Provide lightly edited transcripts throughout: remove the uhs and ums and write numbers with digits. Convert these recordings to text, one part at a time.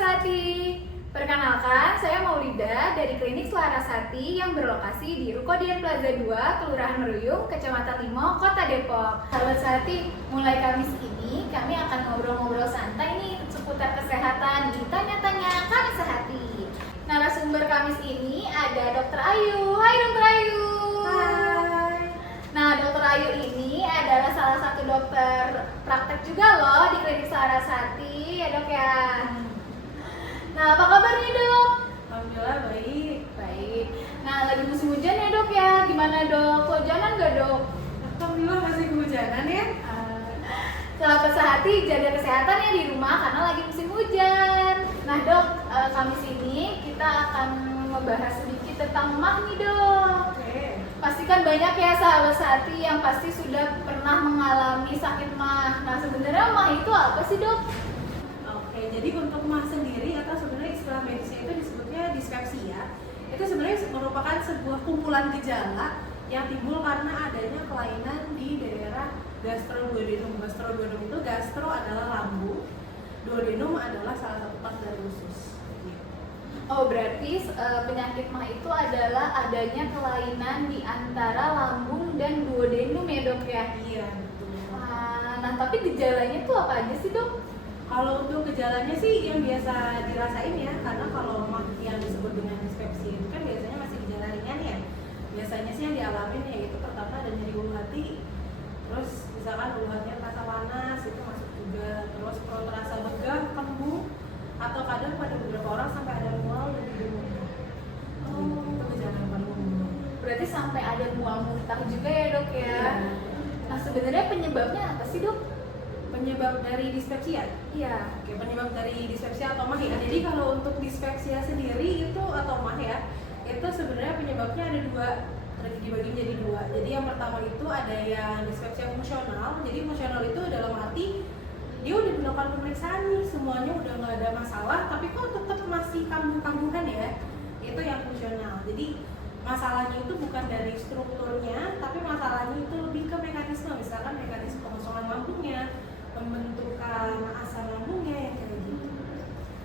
Larasati. Perkenalkan, saya Maulida dari Klinik Larasati yang berlokasi di Ruko Dian Plaza 2, Kelurahan Meruyung, Kecamatan Limo, Kota Depok. Larasati, mulai Kamis ini kami akan ngobrol-ngobrol santai nih seputar kesehatan di Tanya-Tanya Kamis Sehati. Narasumber Kamis ini ada Dr. Ayu. Hai Dr. Ayu. Hai. Nah, Dr. Ayu ini adalah salah satu dokter praktek juga loh di Klinik Larasati, ya dok ya. Nah, apa kabar nih dok? Alhamdulillah baik. Baik. Nah, lagi musim hujan ya dok ya. Gimana dok? Kehujanan nggak dok? Alhamdulillah masih kehujanan ya. Sahabat Sehati, jaga kesehatan ya di rumah karena lagi musim hujan. Nah dok, Kamis ini kita akan membahas sedikit tentang mah nih dok. Oke. Pastikan banyak ya sahabat Sehati yang pasti sudah pernah mengalami sakit mah. Nah sebenarnya mah itu apa sih dok? Oke, jadi untuk mah sendiri atau sebenarnya istilah medisnya itu disebutnya dispepsia. Itu sebenarnya merupakan sebuah kumpulan gejala yang timbul karena adanya kelainan di daerah gastroduodenum. Gastroduodenum itu gastro adalah lambung, duodenum adalah salah satu pas dari usus. Oh berarti penyakit mah itu adalah adanya kelainan di antara lambung dan duodenum ya dok ya? Iya, betul. Nah tapi gejalanya tuh apa aja sih dok? Kalau untuk gejalanya sih yang biasa dirasain ya, karena kalau mah yang disebut dengan dispepsia itu kan biasanya masih gejala ringan ya. Biasanya sih yang dialamin yaitu pertama ada nyeri ulu hati, terus misalkan ulu hatinya terasa panas itu masuk juga, terus perut terasa begah, kembung, atau kadang pada beberapa orang sampai ada mual dan hidung. Itu gejala yang paling umum. Berarti sampai ada mual muntah juga ya dok ya? Iya. Nah sebenarnya penyebabnya apa sih dok? Penyebab dari dispepsia? Iya. Oke, penyebab dari dispepsia atau mah ya. Jadi kalau untuk dispepsia sendiri itu atau mah ya, itu sebenarnya penyebabnya ada dua, dibagi menjadi dua. Jadi yang pertama itu ada yang dispepsia fungsional. Jadi fungsional itu dalam arti dia udah dilakukan pemeriksaan nih, semuanya udah nggak ada masalah, tapi kok tetap masih kambuh-kambuhan ya. Itu yang fungsional. Jadi masalahnya itu bukan dari strukturnya, tapi masalahnya itu lebih ke mekanisme, misalkan mekanisme pengosongan lambungnya, pembentukan asam lambungnya yang kayak gitu.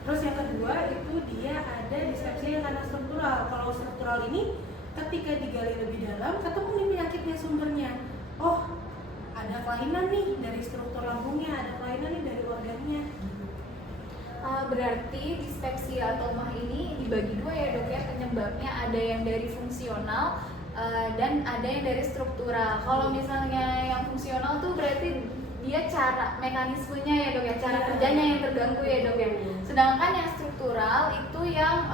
Terus yang kedua itu dia ada dispepsia yang karena struktural. Kalau struktural ini ketika digali lebih dalam ketemu nih penyakitnya sumbernya. Oh, ada kelainan nih dari struktur lambungnya, ada kelainan nih dari organnya. Berarti dispepsia atau mah ini dibagi dua ya dok ya, penyebabnya ada yang dari fungsional dan ada yang dari struktural. Kalau misalnya yang fungsional tuh berarti dia cara mekanismenya ya dok ya, cara kerjanya yang terganggu ya dok ya. Sedangkan yang struktural itu yang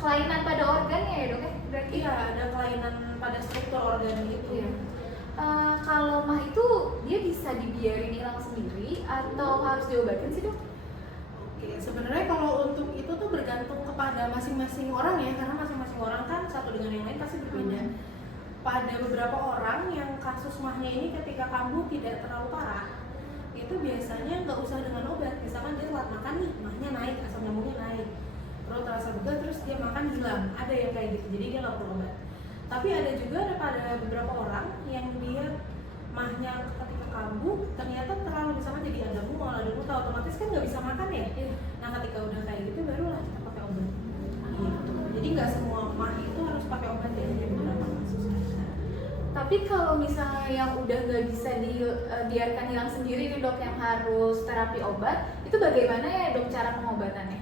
kelainan pada organnya ya dok ya, berarti. Iya, ada kelainan pada struktur organ itu. Iya. Kalau mah itu dia bisa dibiarin hilang sendiri atau harus diobatin sih dok? Oke, sebenarnya kalau untuk itu tuh bergantung kepada masing-masing orang ya, karena masing-masing orang kan satu dengan yang lain pasti berbeda. Pada beberapa orang yang kasus mahnya ini ketika kambuh tidak terlalu parah, itu biasanya nggak usah dengan obat. Misalkan dia telat makan nih, mahnya naik, asam lambungnya naik, perut terasa begah, terus dia makan hilang. Ada yang kayak gitu, jadi dia nggak perlu obat. Tapi ada juga pada beberapa orang yang dia mahnya ketika kambuh ternyata terlalu misalkan jadi ada mual, ada muntah, otomatis kan nggak bisa makan ya. Nah ketika udah kayak gitu barulah kita pakai obat. Gitu. Jadi nggak semua mah itu harus pakai obat ya, ada beberapa kasus. Tapi kalau misalnya yang udah nggak bisa dibiarkan hilang sendiri nih dok, yang harus terapi obat, itu bagaimana ya dok cara pengobatannya?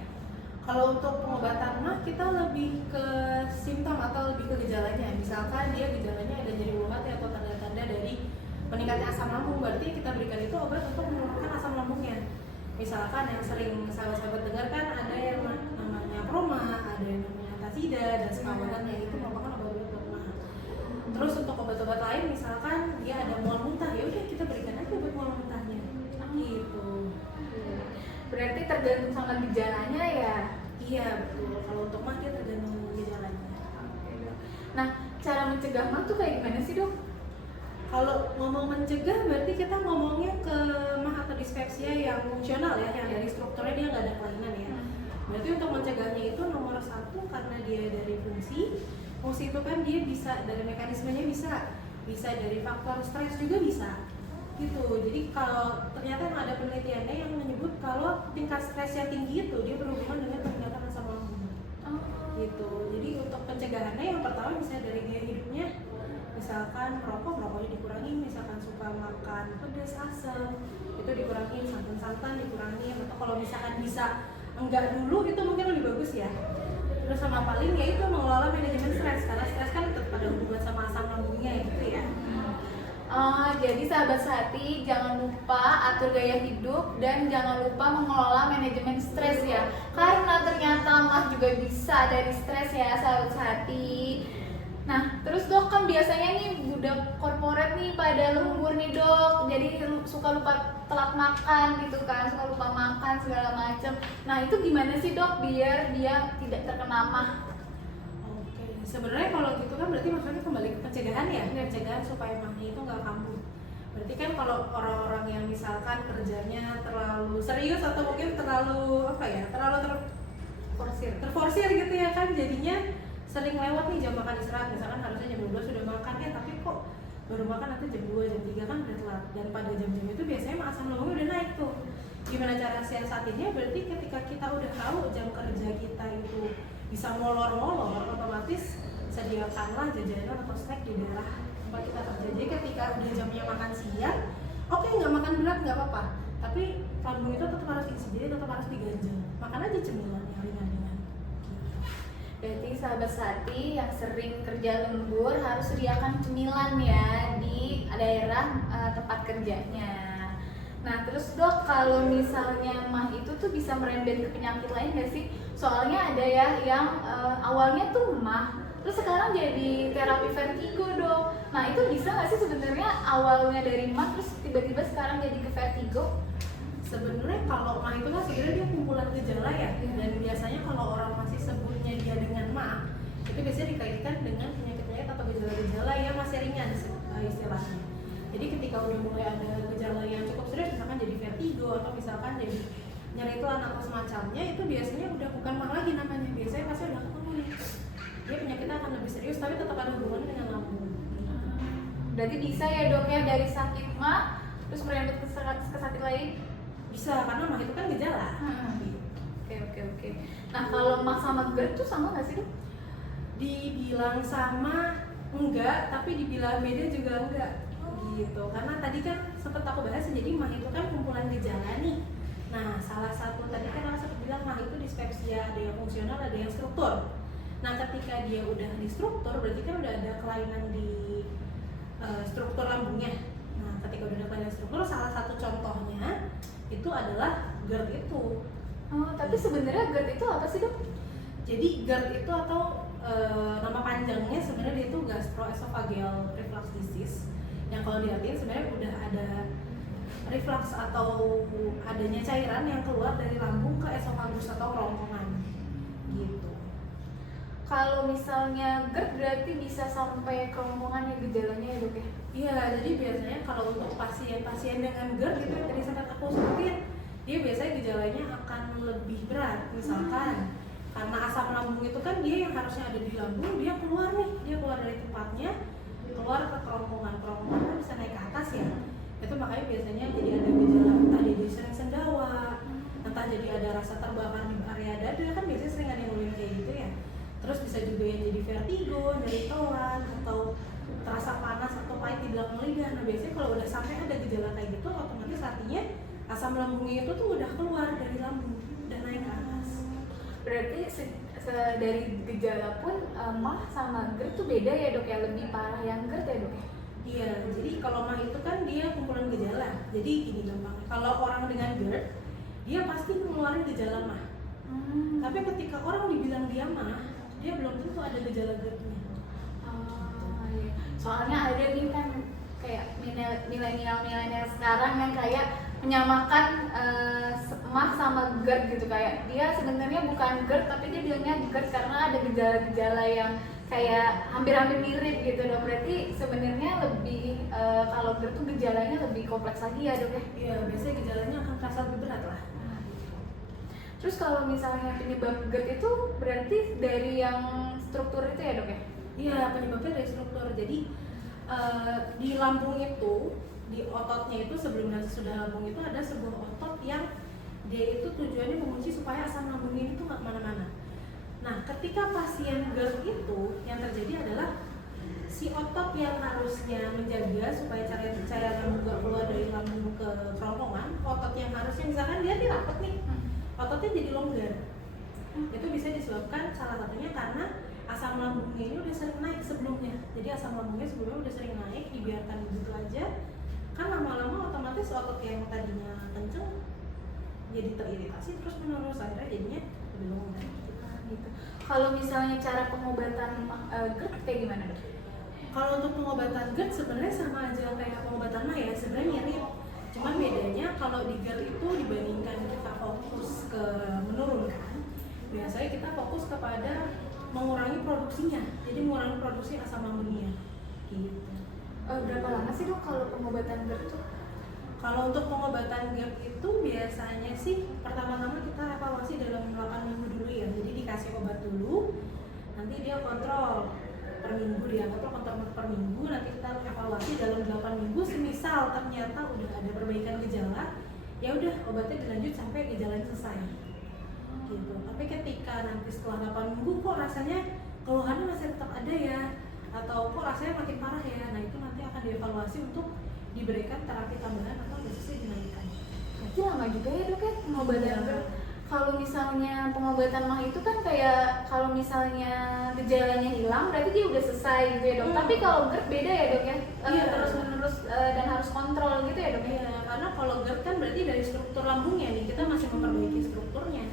Kalau untuk pengobatan mah kita lebih ke simptom atau lebih ke gejalanya. Misalkan dia gejalanya ada nyeri ulu hati atau tanda-tanda dari peningkatnya asam lambung, berarti kita berikan itu obat untuk menurunkan asam lambungnya. Misalkan yang sering sahabat-sahabat dengar kan ada yang namanya Proma, ada yang namanya Antasida dan sekawanannya, itu merupakan obat-obat untuk mah. Terus untuk obat-obat lain misalkan dia ada mual muntah, ya udah kita berikan aja obat mual muntahnya. Gitu. Berarti tergantung sama gejalanya ya? Iya betul. Kalau untuk mah dia tergantung gejalanya. Nah cara mencegah mah tuh kayak gimana sih dok? Kalau ngomong mencegah berarti kita ngomongnya ke mah atau dispepsia yang fungsional ya, yang dari strukturnya dia nggak ada kelainan ya. Berarti untuk mencegahnya itu nomor satu karena dia dari fungsi itu kan dia bisa dari mekanismenya bisa dari faktor stres juga bisa. gitu. Jadi kalau ternyata emang ada penelitiannya yang menyebut kalau tingkat stres yang tinggi itu dia berhubungan dengan peningkatan asam lambung. Gitu. Jadi untuk pencegahannya yang pertama misalnya dari gaya hidupnya, misalkan merokoknya dikurangi, misalkan suka makan pedas, asam itu dikurangin, santan dikurangin, atau kalau misalkan bisa enggak dulu itu mungkin lebih bagus ya. Terus sama paling ya itu mengelola manajemen stres, karena stres kan tetap ada hubungan sama asam lambungnya gitu ya. Jadi sahabat sehati, jangan lupa atur gaya hidup dan jangan lupa mengelola manajemen stres ya. Karena ternyata mah juga bisa dari stres ya sahabat sehati. Nah, terus dok kan biasanya nih budak korporat nih pada lembur nih dok, jadi suka lupa telat makan gitu kan, suka lupa makan segala macem. Nah itu gimana sih dok biar dia tidak terkena mah? Oke, sebenarnya kalau gitu kan berarti maksudnya kembali ke pencegahan ya, pencegahan supaya mahnya itu nggak kambuh. Berarti kan kalau orang-orang yang misalkan kerjanya terlalu serius atau mungkin terlalu terforsir gitu ya kan, jadinya sering lewat nih jam makan istirahat, misalkan harusnya jam 12 sudah makan ya, tapi kok baru makan nanti jam 2, jam 3 kan udah telat. Dan pada jam-jam itu biasanya asam lambungnya udah naik tuh. Gimana cara siasatinya? Berarti ketika kita udah tahu jam kerja kita itu bisa molor-molor, otomatis sediakanlah jajanan atau snack di daerah tempat kita kerja. Jadi ketika udah jamnya makan siang, oke nggak makan berat nggak apa-apa, tapi lambung itu tetap harus isi, jadi tetap harus diganjel. Makan aja cemilan yang ringan-ringan. Berarti sahabat sehati yang sering kerja lembur harus sediakan cemilan ya di daerah tempat kerjanya. Nah terus dok, kalau misalnya mah itu tuh bisa merembet ke penyakit lain nggak sih? Soalnya ada ya yang awalnya tuh mah, terus sekarang jadi terapi vertigo dok. Nah itu bisa nggak sih sebenarnya awalnya dari mah terus tiba-tiba sekarang jadi ke vertigo? Sebenarnya kalau mah itu kan sebenarnya dia kumpulan gejala ya, dan biasanya kalau orang masih sebutnya dia dengan mah, itu biasanya dikaitkan dengan penyakit-penyakit atau gejala-gejala yang masih ringan istilahnya. Jadi ketika udah mulai ada gejala yang cukup serius, misalkan jadi vertigo atau misalkan jadi nyeri telan atau semacamnya, itu biasanya udah bukan mah lagi namanya, biasanya pasti udah ketemu nih. Dia penyakitnya akan lebih serius tapi tetap ada hubungannya dengan lambung. Berarti bisa ya dok ya dari sakit mah terus merembet ke sakit lain? Bisa, karena mah itu kan gejala. Oke. Nah kalau mah sama GERD tuh sama nggak sih dok? Dibilang sama enggak, tapi dibilang beda juga enggak gitu. Karena tadi kan sempat aku bahas, jadi mah itu kan kumpulan gejala nih. Nah salah satu tadi kan aku sempat bilang mah itu dispepsia, ada yang fungsional, ada yang struktur. Nah ketika dia udah di struktur, berarti kan udah ada kelainan di struktur lambungnya. Nah ketika udah ada kelainan struktur, salah satu contohnya itu adalah GERD itu. Tapi sebenarnya GERD itu apa sih dok? Jadi GERD itu atau nama panjangnya sebenarnya itu gastroesophageal reflux disease, yang kalau diartiin sebenarnya udah ada reflux atau adanya cairan yang keluar dari lambung ke esofagus atau kerongkongan gitu. Kalau misalnya GERD berarti bisa sampai kerongkongan ya gejalanya ya dok ya? Iya, jadi biasanya kalau untuk pasien-pasien dengan GERD itu yang tadi sempat aku sebutin, dia biasanya gejalanya akan lebih berat. Misalkan karena asam lambung itu kan dia yang harusnya ada di lambung, dia keluar dari tempatnya, keluar ke kerongkongan kan bisa naik ke atas ya. Itu makanya biasanya jadi ada gejala, entah dia jadi sering sendawa, entah jadi ada rasa terbakar di area dada, kan biasanya sering ada yang ngulin kayak gitu ya. Terus bisa juga yang jadi vertigo, nyeri telan, atau terasa panas atau pahit di belakang lidah. Nah biasanya kalau udah sampai ada gejala kayak gitu, otomatis artinya asam lambungnya itu tuh udah keluar dari lambung, udah naik ke atas. Berarti dari gejala pun mah sama GERD tuh beda ya dok ya, lebih parah yang GERD ya dok ya? Iya, jadi kalau mah itu kan dia kumpulan gejala. Jadi gini gampang, kalau orang dengan GERD, dia pasti mengeluarkan gejala mah. Tapi ketika orang dibilang dia mah, dia belum tentu ada gejala GERD-nya. Iya. Soalnya ada nih kan kayak milenial sekarang yang kayak menyamakan mah sama GERD gitu, kayak dia sebenarnya bukan GERD tapi dia bilangnya GERD karena ada gejala-gejala yang kayak hampir-hampir mirip gitu dok. Berarti sebenarnya lebih kalau GERD tuh gejalanya lebih kompleks lagi ya dok ya? Iya, biasanya gejalanya akan terasa lebih berat lah. Terus kalau misalnya penyebab GERD itu berarti dari yang struktur itu ya dok ya? Iya, penyebabnya dari struktur. Jadi di lambung itu di ototnya itu sebelum dan sesudah lambung itu ada sebuah otot yang dia itu tujuannya mengunci supaya asam lambung ini tuh nggak kemana-mana. Nah, ketika pasien GERD itu yang terjadi adalah si otot yang harusnya menjaga supaya cairan lambung nggak keluar dari lambung ke kerongkongan, otot yang harusnya misalkan dia dirapet nih, ototnya jadi longgar. Itu bisa disebabkan salah satunya karena asam lambungnya ini udah sering naik sebelumnya. Jadi asam lambungnya sebelumnya udah sering naik, dibiarkan begitu aja, kan lama-lama otomatis otot yang tadinya kenceng jadi teriritasi terus menerus, akhirnya jadinya lebih longgar. Gitu. Kalau misalnya cara pengobatan GERD kayak gimana dok? Kalau untuk pengobatan GERD sebenarnya sama aja kayak pengobatan mah ya, sebenarnya mirip. Cuman bedanya kalau di GERD itu dibandingkan kita fokus ke menurunkan, biasanya kita fokus kepada mengurangi produksinya, jadi mengurangi produksi asam lambungnya. Gitu. Berapa lama sih dok kalau pengobatan GERD tuh? Kalau untuk pengobatan GERD itu biasanya sih pertama-tama kita evaluasi dalam 8 minggu dulu ya. Jadi dikasih obat dulu, nanti dia kontrol per minggu, dia kontrol per minggu, nanti kita evaluasi dalam 8 minggu. Semisal ternyata udah ada perbaikan gejala, ya udah obatnya dilanjut sampai gejalanya selesai. Gitu. Tapi ketika nanti setelah 8 minggu kok rasanya keluhannya masih tetap ada ya, atau kok rasanya makin parah ya, nah itu nanti akan dievaluasi untuk diberikan terapi tambahan atau dosisnya dinaikkan. Berarti lama juga ya dok ya pengobatan GERD. Kalau misalnya pengobatan mah itu kan kayak kalau misalnya gejalanya hilang berarti dia udah selesai gitu ya dok. Tapi kalau GERD beda ya dok ya, Iya. terus menerus dan harus kontrol gitu ya dok ya. Iya, karena kalau GERD kan berarti dari struktur lambungnya nih, kita masih memperbaiki strukturnya.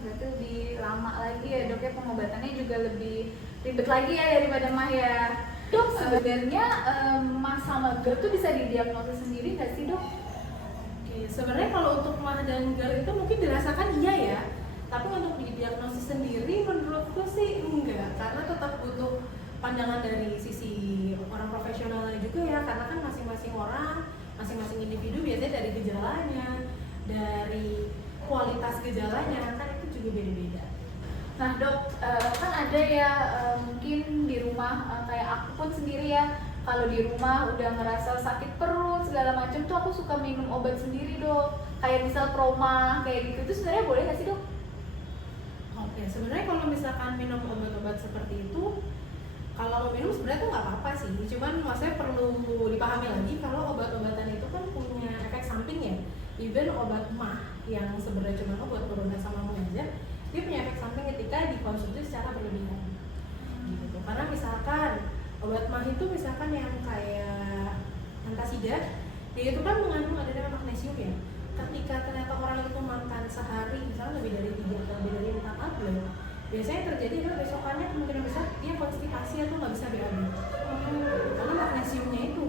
Berarti lebih lama lagi ya dok ya, pengobatannya juga lebih ribet lagi ya daripada mah ya. Dok, sebenarnya mah sama GERD tuh bisa didiagnosis sendiri nggak sih dok? Oke, sebenarnya kalau untuk mah dan GERD itu mungkin dirasakan iya ya, tapi untuk didiagnosis sendiri menurutku sih enggak, karena tetap butuh pandangan dari sisi orang profesionalnya juga ya, karena kan masing-masing orang, masing-masing individu biasanya dari gejalanya, dari kualitas gejalanya kan itu juga beda-beda. Nah dok, kan ada ya mungkin di rumah kayak aku pun sendiri ya, kalau di rumah udah ngerasa sakit perut segala macam tuh aku suka minum obat sendiri dok, kayak misal Proma kayak gitu, itu sebenarnya boleh nggak sih dok? Oke, sebenarnya kalau misalkan minum obat-obat seperti itu, kalau mau minum sebenarnya tuh nggak apa-apa sih, cuman maksudnya perlu dipahami lagi kalau obat-obatan itu kan punya efek samping ya. Even obat mah yang sebenarnya cuma buat menurunkan asam lambung aja, dia punya efek samping ketika dikonsumsi secara berlebihan. Gitu. Karena misalkan obat mah itu misalkan yang kayak antasida, dia itu kan mengandung ada namanya magnesium ya. Ketika ternyata orang itu makan sehari misalnya lebih dari 3 atau lebih dari 4 tablet, biasanya terjadi adalah besokannya kemungkinan besar dia konstipasi atau nggak bisa BAB. Karena magnesiumnya itu.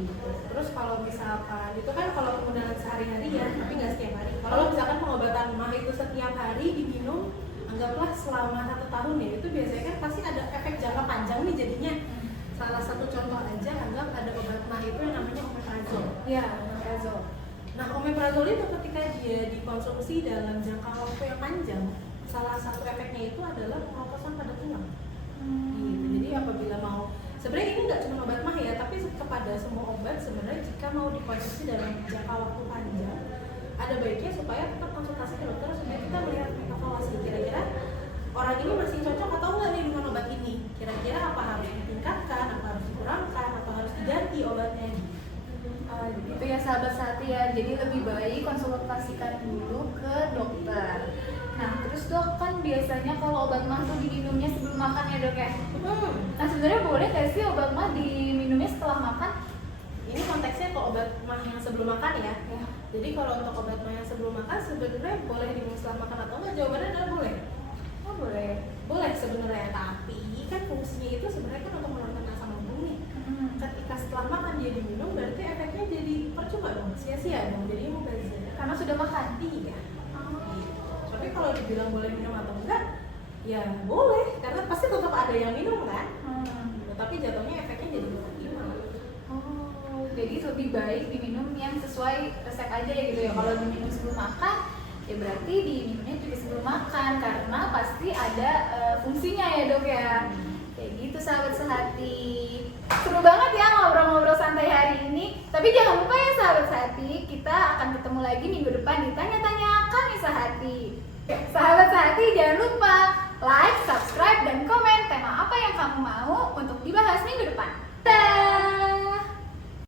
Gitu. Terus kalau misalkan itu kan kalau penggunaan sehari-hari ya, tapi nggak setiap hari. Kalau misalkan pengobatan mah itu setiap hari diminum, anggaplah selama 1 tahun ya, itu biasanya kan pasti ada efek jangka panjang nih jadinya. Salah satu contoh aja, anggap ada obat mah itu yang namanya omeprazol. Iya, omeprazol. Nah, omeprazol itu ketika dia dikonsumsi dalam jangka waktu yang panjang, salah satu efeknya itu adalah pengeroposan pada tulang. Gitu. Jadi apabila mau, sebenarnya ini nggak cuma obat mah ya, tapi kepada semua obat sebenarnya jika mau dikonsumsi dalam jangka waktu panjang, ada baiknya supaya tetap konsultasi ke dokter supaya kita melihat evaluasi kira-kira orang ini masih cocok atau enggak nih dengan obat ini. Kira-kira apa harus ditingkatkan, apa harus dikurangkan, apa harus diganti obatnya. Gitu ya sahabat Sati ya, jadi lebih baik konsultasikan dulu ke dokter. Nah terus dok, kan biasanya kalau obat mah tuh diminumnya sebelum makan ya dok ya? Nah sebenarnya boleh nggak sih obat mah diminumnya setelah makan? Ini konteksnya ke obat mah yang sebelum makan ya. Jadi kalau untuk obat mah yang sebelum makan sebenarnya boleh diminum setelah makan atau enggak? Jawabannya adalah boleh. Oh boleh. Boleh sebenarnya, tapi kan fungsinya itu sebenarnya kan untuk menurunkan asam lambung nih. Ketika setelah makan dia diminum, berarti efeknya jadi percuma dong, sia-sia dong, jadi mubazir. Karena sudah makan? Iya. Tapi kalau dibilang boleh minum atau enggak, ya boleh, karena pasti tetap ada yang minum kan. Tapi jatuhnya efeknya jadi gimana? Oh, jadi lebih baik diminum yang sesuai resep aja ya gitu ya. Kalau diminum sebelum makan, ya berarti diminumnya juga sebelum makan karena pasti ada fungsinya ya dok ya. Kayak gitu sahabat sehati. Seru banget ya ngobrol-ngobrol santai hari ini. Tapi jangan lupa ya sahabat sehati, kita akan ketemu lagi minggu depan di Tanya-Tanya Kami Sehati. Sahabat sehati, jangan lupa like, subscribe, dan komen tema apa yang kamu mau untuk dibahas minggu depan.